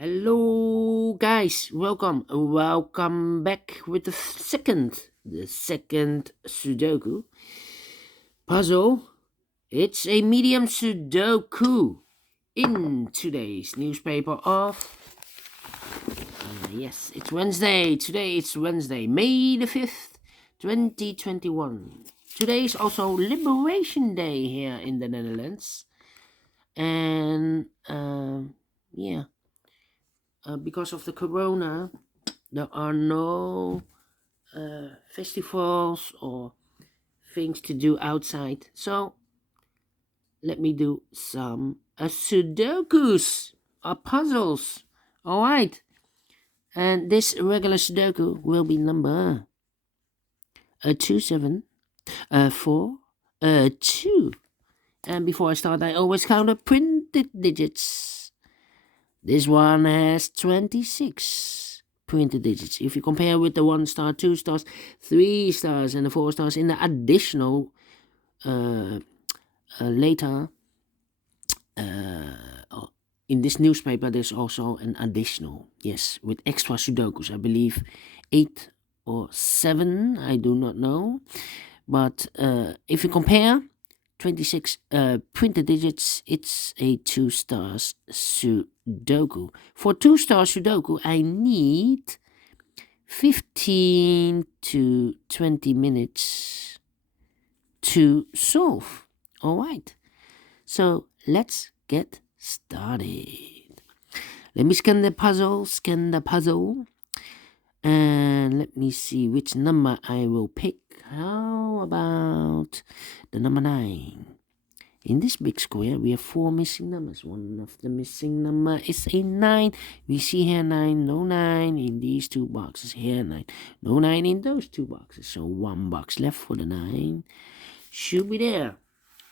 Hello guys, welcome back with the second Sudoku puzzle. It's a medium Sudoku in today's newspaper of yes, it's Wednesday. Today it's Wednesday, May the 5th, 2021. Today is also Liberation Day here in the Netherlands. And yeah, because of the corona, there are no festivals or things to do outside. So let me do some Sudokus or puzzles. All right. And this regular Sudoku will be number 27 4 2. And before I start, I always count the printed digits. This one has 26 printed digits. If you compare with the 1 star, 2 stars, 3 stars, and the 4 stars in the additional later in this newspaper, there's also an additional, yes, with extra Sudokus. I believe 8 or 7, I do not know. But if you compare 26 printed digits, it's a 2 stars Sudoku. For 2 star Sudoku, I need 15 to 20 minutes to solve. All right. So let's get started. Let me scan the puzzle. And let me see which number I will pick. How about the number 9? In this big square, we have 4 missing numbers. One of the missing number is a 9. We see here 9, no 9 in these 2 boxes. Here 9, no 9 in those 2 boxes. So 1 box left for the 9. Should be there.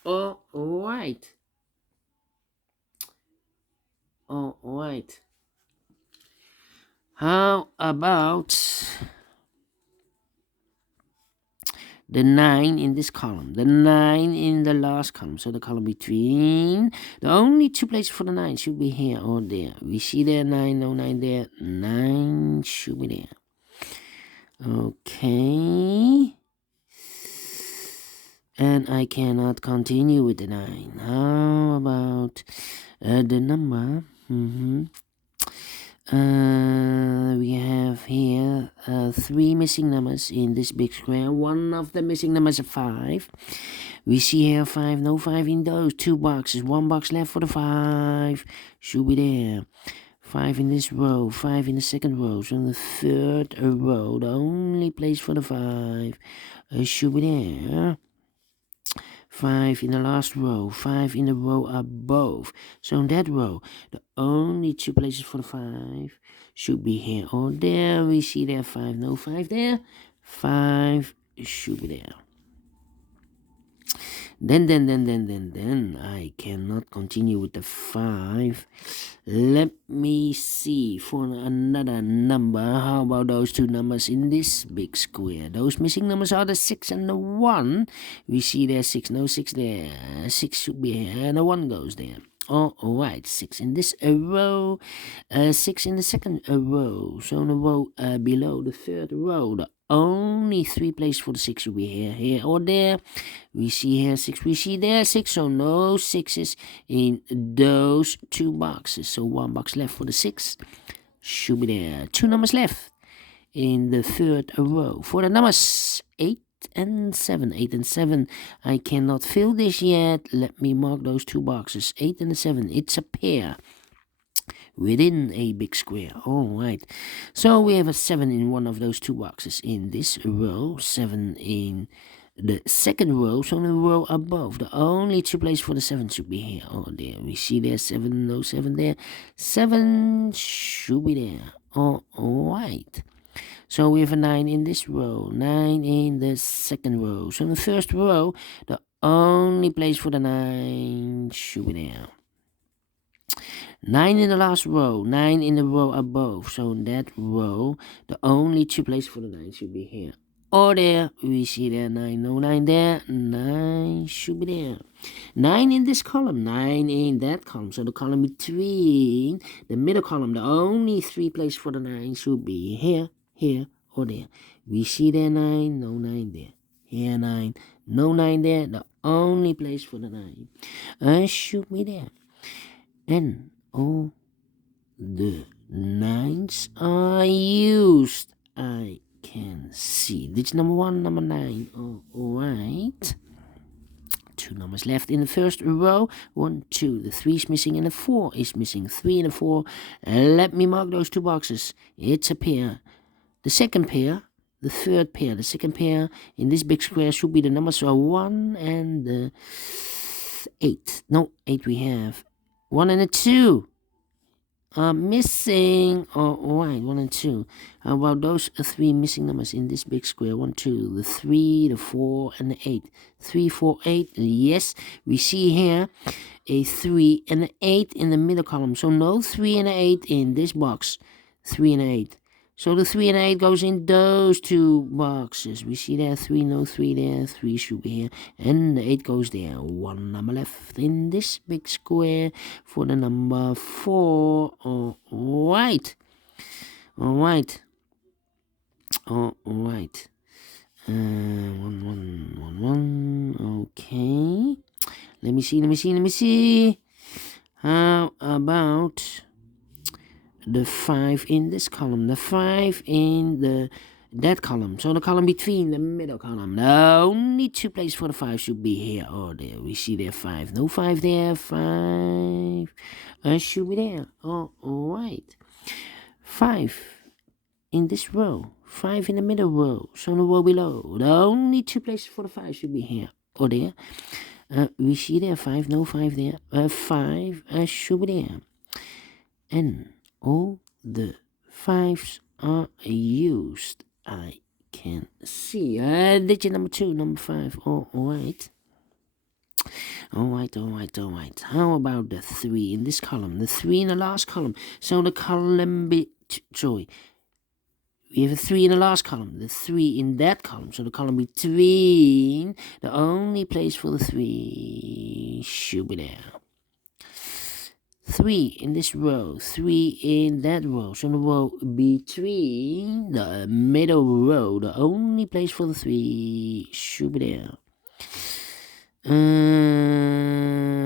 All right. All right. How about the 9 in this column, the 9 in the last column, so the column between? The only 2 places for the 9 should be here or there. We see there 9, no 9 there, 9 should be there. Okay. And I cannot continue with the 9. How about the number? We have here 3 missing numbers in this big square. One of the missing numbers is 5. We see here 5, no 5 in those 2 boxes. 1 box left for the 5. Should be there. 5 in this row, 5 in the second row. So in the third row, the only place for the 5 should be there. 5 in the last row, 5 in the row above. So in that row, the only 2 places for the 5 should be here or there. We see there 5, no 5 there. 5 should be there. Then I cannot continue with the 5. Let me see for another number. How about those 2 numbers in this big square? Those missing numbers are the 6 and the 1. We see there 6, no 6 there. 6 should be here and the 1 goes there. All right, 6 in this row, 6 in the second row. So in the row below the third row, the only 3 places for the 6 should be here or there. We see here 6, we see there 6, so no 6s in those 2 boxes. So 1 box left for the 6 should be there. 2 numbers left in the third row. For the numbers 8 and 7, 8 and 7, I cannot fill this yet. Let me mark those 2 boxes, 8 and 7. It's a pair within a big square. All right, so we have a 7 in one of those 2 boxes in this row, 7 in the second row, so in the row above. The only 2 places for the 7 should be here or there. We see there 7, no 7 there. 7 should be there. All right. So we have a 9 in this row, 9 in the second row. So in the first row, the only place for the 9 should be there. 9 in the last row, 9 in the row above. So in that row, the only 2 places for the 9 should be here or there. We see there 9, no 9 there. 9 should be there. 9 in this column, 9 in that column. So the column between the middle column, the only 3 places for the 9 should be here, here, or there. We see there 9, no 9 there. Here 9, no 9 there. The only place for the 9 should be there. And all the 9s are used. I can see. Digit number 1, number 9. Alright. 2 numbers left in the first row. 1, 2. The 3 is missing and the 4 is missing. 3 and the 4. Let me mark those 2 boxes. It's a pair. The second pair, the third pair, the second pair in this big square should be the numbers 1 and 8. No, 8 we have. 1 and a 2 are missing. Alright, 1 and 2. How about those 3 missing numbers in this big square? 1, 2, the 3, the 4, and the 8. 3, 4, 8. Yes, we see here a 3 and an 8 in the middle column. So no 3 and an 8 in this box. 3 and an 8. So the 3 and 8 goes in those 2 boxes. We see there 3, no 3 there, 3 should be here, and the 8 goes there. 1 number left in this big square for the number 4. Alright. Alright. Alright. 1, 1, 1, 1. Okay. Let me see. How about the 5 in this column, the 5 in that column, so the column between the middle column. The only 2 places for the 5 should be here or there. We see there 5, no 5 there, 5 should be there. Alright, 5 in this row, 5 in the middle row, so the row below. The only 2 places for the 5 should be here or there. We see there 5, no 5 there, 5 should be there. And all the 5s are used. I can see. Digit number 2, number 5. Alright. Alright. How about the 3 in this column? The 3 in the last column. So the column we have a 3 in the last column. The 3 in that column. So the column between, the only place for the 3 should be there. 3 in this row, 3 in that row. So the row between the middle row, the only place for the 3 should be there.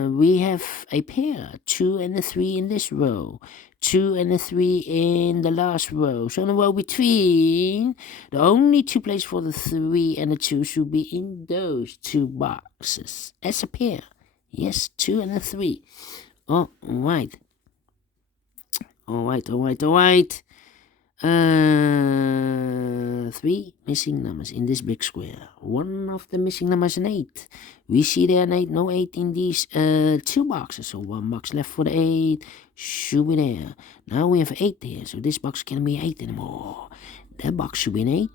We have a pair, 2 and the 3 in this row, 2 and the 3 in the last row. So the row between, the only 2 places for the 3 and the 2 should be in those 2 boxes as a pair. Yes, 2 and the 3. Alright. 3 missing numbers in this big square. One of the missing numbers is an 8. We see there an 8, no 8 in these 2 boxes. So 1 box left for the 8 should be there. Now we have 8 there, so this box can't be 8 anymore. That box should be an 8,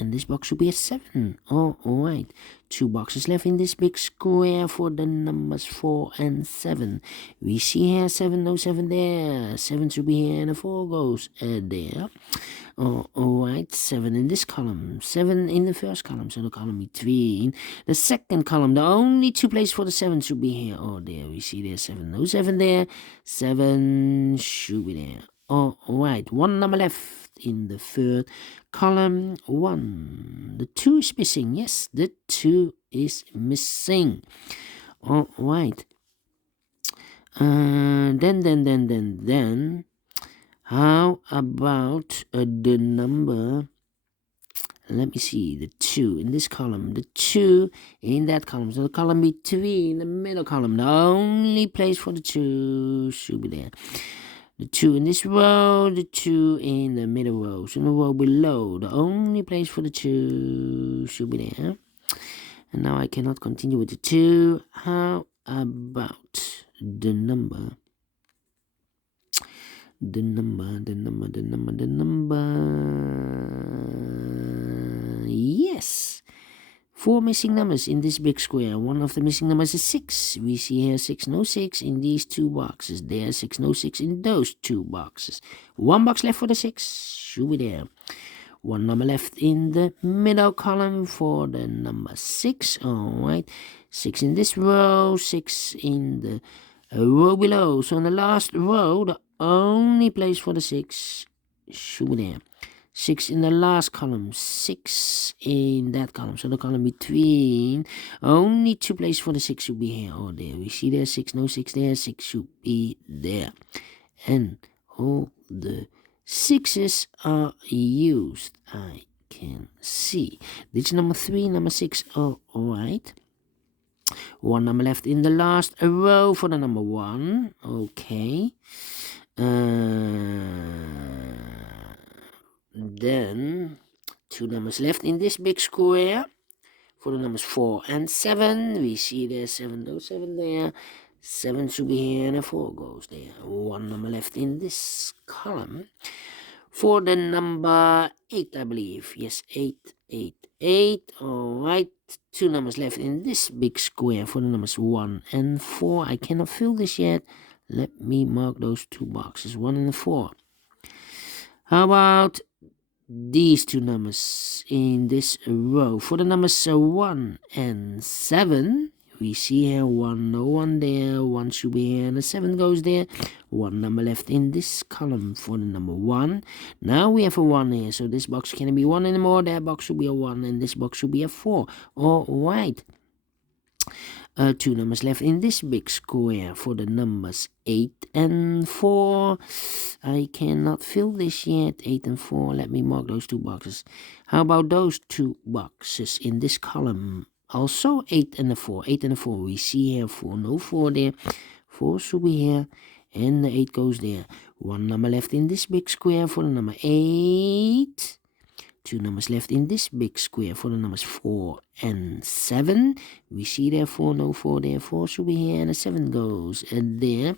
and this box should be a 7. Alright. 2 boxes left in this big square for the numbers 4 and 7. We see here 7, no 7 there. 7 should be here, and a 4 goes there. Alright, 7 in this column. 7 in the first column, so the column between the second column. The only 2 places for the 7 should be here or there. We see there 7, no 7 there. 7 should be there. Alright, 1 number left in the third column. 1. The 2 is missing. Yes, the 2 is missing. Alright. Then how about the number, let me see, the 2 in this column, the 2 in that column, so the column between the middle column, the only place for the 2 should be there. The 2 in this row, the 2 in the middle row. So the row below, the only place for the 2 should be there. And now I cannot continue with the 2. How about the number? The number. Yes. 4 missing numbers in this big square. One of the missing numbers is 6. We see here 6, no 6 in these 2 boxes. There 6, no 6 in those 2 boxes. 1 box left for the 6. Should be there. One number left in the middle column for the number 6. Alright, 6 in this row, 6 in the row below. So in the last row, the only place for the 6 should be there. 6 in the last column, 6 in that column. So the column between, only 2 places for the 6 should be here or there. We see there 6, no 6 there, 6 should be there. And all the 6's are used. I can see. Digit number 3, number 6, alright. One number left in the last row for the number 1. Okay. Then 2 numbers left in this big square for the numbers 4 and 7. We see there's 7, no 7 there. 7 should be here and a 4 goes there. 1 number left in this column for the number 8, I believe. Yes, 8, 8, 8. Alright, 2 numbers left in this big square for the numbers 1 and 4. I cannot fill this yet. Let me mark those 2 boxes, 1 and 4. How about these 2 numbers in this row for the numbers 1 and 7? We see here 1, no 1 there, 1 should be here and a 7 goes there. 1 number left in this column for the number 1. Now we have a 1 here, so this box can't be 1 anymore. That box should be a 1 and this box should be a 4. Alright. 2 numbers left in this big square for the numbers 8 and 4. I cannot fill this yet. 8 and 4. Let me mark those 2 boxes. How about those 2 boxes in this column? Also 8 and a 4. 8 and a 4. We see here 4. No 4 there. 4 should be here. And the 8 goes there. 1 number left in this big square for the number 8. 2 numbers left in this big square for the numbers 4 and 7. We see there 4, no 4 there. 4 should be here and a 7 goes there.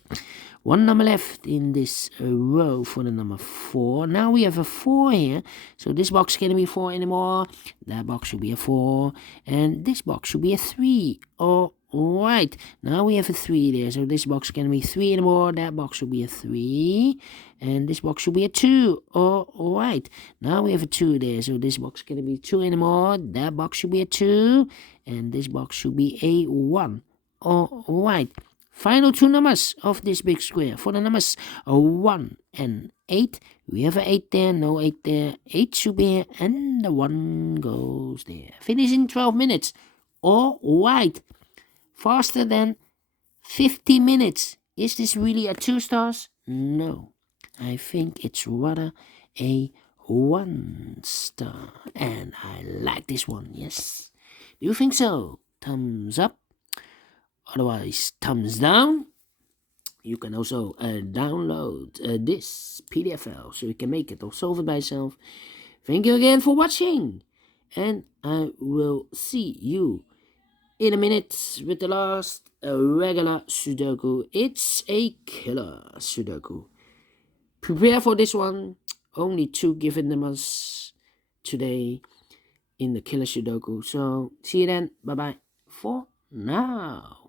1 number left in this row for the number 4. Now we have a 4 here. So this box can't be 4 anymore. That box should be a 4. And this box should be a 3. Alright. Now we have a 3 there. So this box can't be 3 anymore. That box should be a 3. And this box should be a 2. Alright. Now we have a 2 there. So this box can't be 2 anymore. That box should be a 2. And this box should be a 1. Alright. Final 2 numbers of this big square for the numbers 1 and 8. We have an 8 there, no 8 there. 8 should be here, and the 1 goes there. Finish in 12 minutes. Alright. Faster than 50 minutes. Is this really a 2 stars? No. I think it's rather a 1 star. And I like this one, yes. Do you think so? Thumbs up. Otherwise, thumbs down. You can also download this PDF file so you can make it or solve it by yourself. Thank you again for watching. And I will see you in a minute with the last regular Sudoku. It's a killer Sudoku. Prepare for this one. Only 2 given numbers today in the killer Sudoku. So see you then. Bye bye for now.